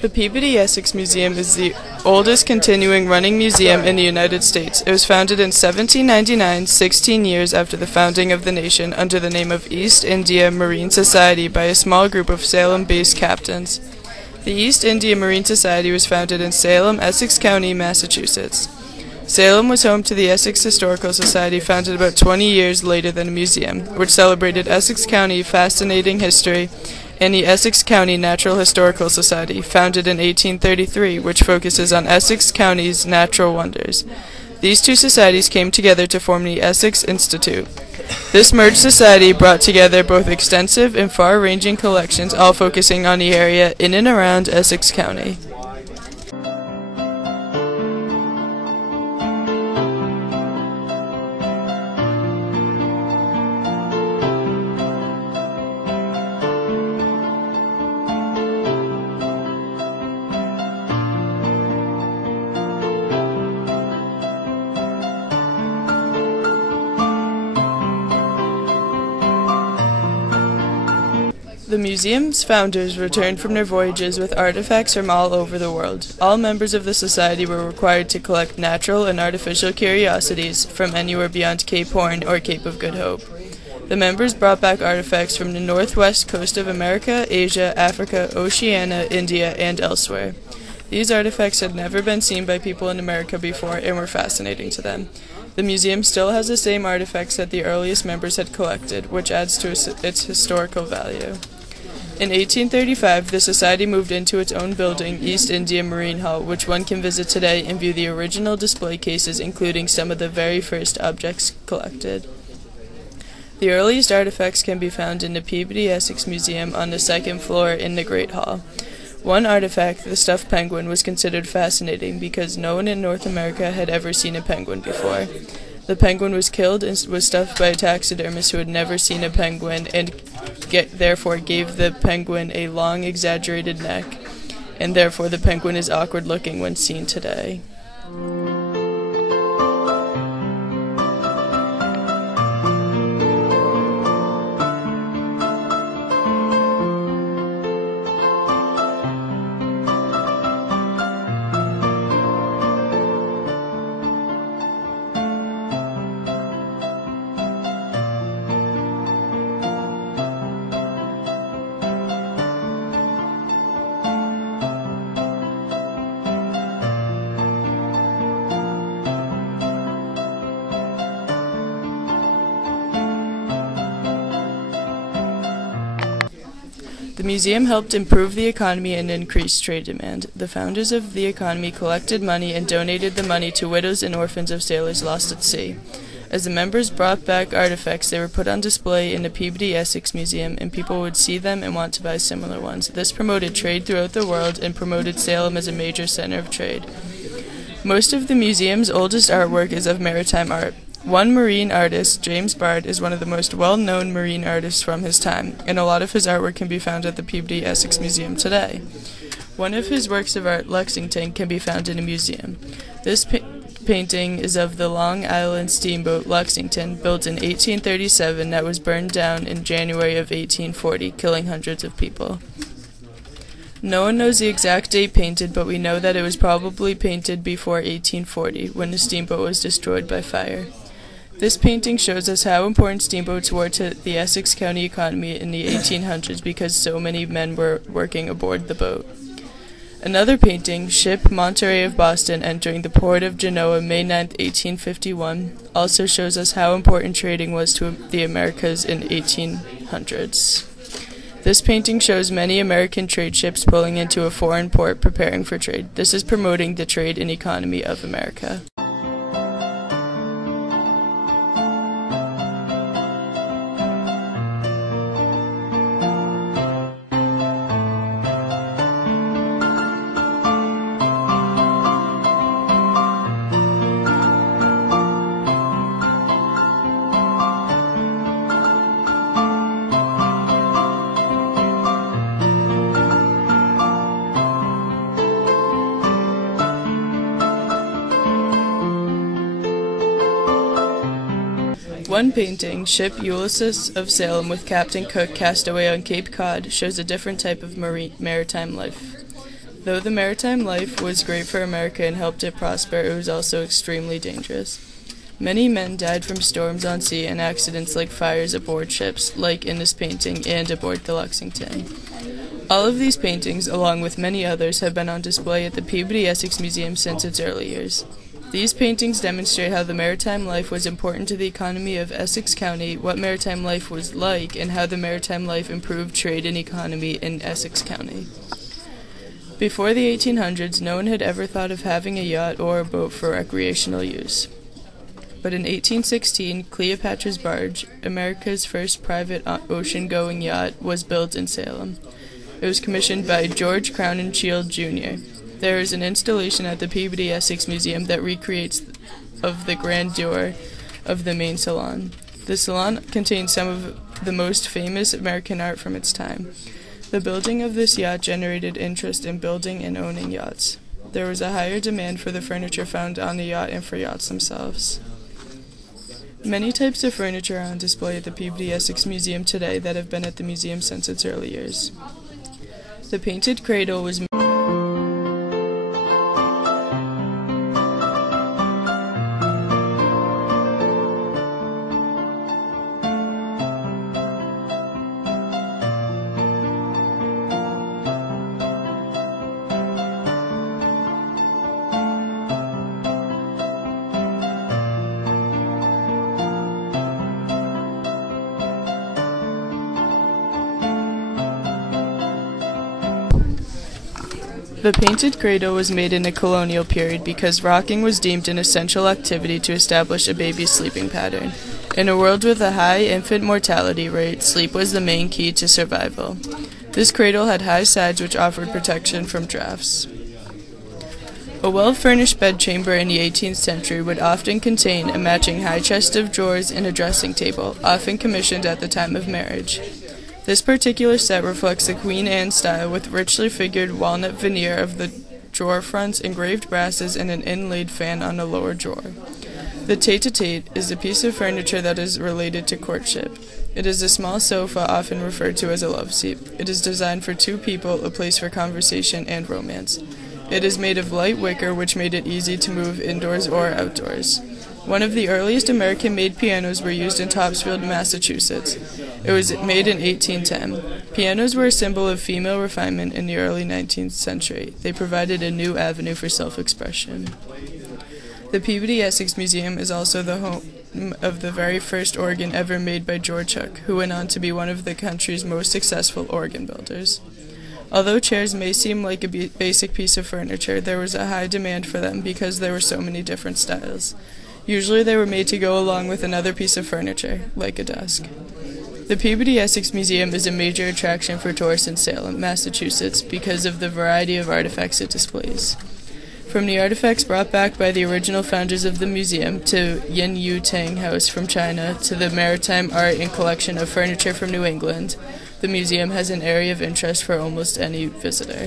The Peabody Essex Museum is the oldest continuing running museum in the United States. It was founded in 1799, 16 years after the founding of the nation, under the name of East India Marine Society by a small group of Salem-based captains. The East India Marine Society was founded in Salem, Essex County, Massachusetts. Salem was home to the Essex Historical Society, founded about 20 years later than a museum, which celebrated Essex County fascinating history, and the Essex County Natural Historical Society, founded in 1833, which focuses on Essex County's natural wonders. These two societies came together to form the Essex Institute. This merged society brought together both extensive and far-ranging collections, all focusing on the area in and around Essex County. The museum's founders returned from their voyages with artifacts from all over the world. All members of the society were required to collect natural and artificial curiosities from anywhere beyond Cape Horn or Cape of Good Hope. The members brought back artifacts from the northwest coast of America, Asia, Africa, Oceania, India, and elsewhere. These artifacts had never been seen by people in America before and were fascinating to them. The museum still has the same artifacts that the earliest members had collected, which adds to its historical value. In 1835, the Society moved into its own building, East India Marine Hall, which one can visit today and view the original display cases, including some of the very first objects collected. The earliest artifacts can be found in the Peabody Essex Museum on the second floor in the Great Hall. One artifact, the stuffed penguin, was considered fascinating because no one in North America had ever seen a penguin before. The penguin was killed and was stuffed by a taxidermist who had never seen a penguin and therefore gave the penguin a long, exaggerated neck, and therefore the penguin is awkward looking when seen today. The museum helped improve the economy and increase trade demand. The founders of the economy collected money and donated the money to widows and orphans of sailors lost at sea. As the members brought back artifacts, they were put on display in the Peabody Essex Museum, and people would see them and want to buy similar ones. This promoted trade throughout the world and promoted Salem as a major center of trade. Most of the museum's oldest artwork is of maritime art. One marine artist, James Bard, is one of the most well-known marine artists from his time, and a lot of his artwork can be found at the Peabody Essex Museum today. One of his works of art, Lexington, can be found in a museum. This painting is of the Long Island steamboat Lexington, built in 1837, that was burned down in January of 1840, killing hundreds of people. No one knows the exact date painted, but we know that it was probably painted before 1840, when the steamboat was destroyed by fire. This painting shows us how important steamboats were to the Essex County economy in the 1800s because so many men were working aboard the boat. Another painting, Ship Monterey of Boston entering the port of Genoa May 9, 1851, also shows us how important trading was to the Americas in 1800s. This painting shows many American trade ships pulling into a foreign port preparing for trade. This is promoting the trade and economy of America. One painting, Ship Ulysses of Salem with Captain Cook cast away on Cape Cod, shows a different type of maritime life. Though the maritime life was great for America and helped it prosper, it was also extremely dangerous. Many men died from storms on sea and accidents like fires aboard ships, like in this painting and aboard the Lexington. All of these paintings, along with many others, have been on display at the Peabody, Essex Museum since its early years. These paintings demonstrate how the maritime life was important to the economy of Essex County, what maritime life was like, and how the maritime life improved trade and economy in Essex County. Before the 1800s, no one had ever thought of having a yacht or a boat for recreational use. But in 1816, Cleopatra's Barge, America's first private ocean-going yacht, was built in Salem. It was commissioned by George Crowninshield, Jr. There is an installation at the Peabody Essex Museum that recreates of the grandeur of the main salon. The salon contains some of the most famous American art from its time. The building of this yacht generated interest in building and owning yachts. There was a higher demand for the furniture found on the yacht and for yachts themselves. Many types of furniture are on display at the Peabody Essex Museum today that have been at the museum since its early years. The painted cradle was The painted cradle was made in the colonial period because rocking was deemed an essential activity to establish a baby's sleeping pattern. In a world with a high infant mortality rate, sleep was the main key to survival. This cradle had high sides which offered protection from drafts. A well-furnished bedchamber in the 18th century would often contain a matching high chest of drawers and a dressing table, often commissioned at the time of marriage. This particular set reflects the Queen Anne style with richly figured walnut veneer of the drawer fronts, engraved brasses, and an inlaid fan on the lower drawer. The tete-a-tete is a piece of furniture that is related to courtship. It is a small sofa, often referred to as a love seat. It is designed for two people, a place for conversation and romance. It is made of light wicker, which made it easy to move indoors or outdoors. One of the earliest American-made pianos were used in Topsfield, Massachusetts. It was made in 1810. Pianos were a symbol of female refinement in the early 19th century. They provided a new avenue for self-expression. The Peabody Essex Museum is also the home of the very first organ ever made by George Hook, who went on to be one of the country's most successful organ builders. Although chairs may seem like a basic piece of furniture, there was a high demand for them because there were so many different styles. Usually they were made to go along with another piece of furniture, like a desk. The Peabody Essex Museum is a major attraction for tourists in Salem, Massachusetts, because of the variety of artifacts it displays. From the artifacts brought back by the original founders of the museum to Yin Yu Tang House from China to the maritime art and collection of furniture from New England, the museum has an area of interest for almost any visitor.